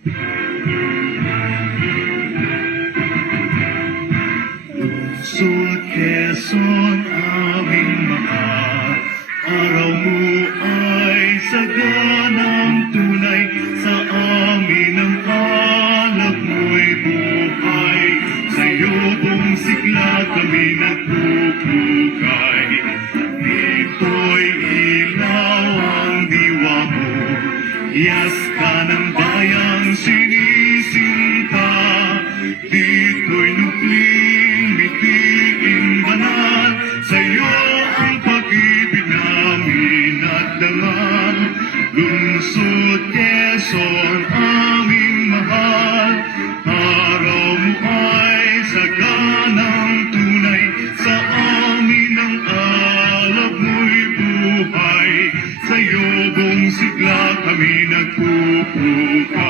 Lungsod Quezon, aming mahal, araw mo ay saganang tunay, sa amin ang alap mo'y buhay, sa iyong sigla kami nagpupukay. Dito'y ilaw ang diwa mo, hiyas ka ng bayang sinisinta, dito'y nukling bitiing banal, sa'yo ang pag-ibig namin at dangal. Lungsod Quezon, aming mahal, araw mo ay saganang tunay, sa amin ang alap mo'y buhay, sa'yo buong sigla kami nagpupukay.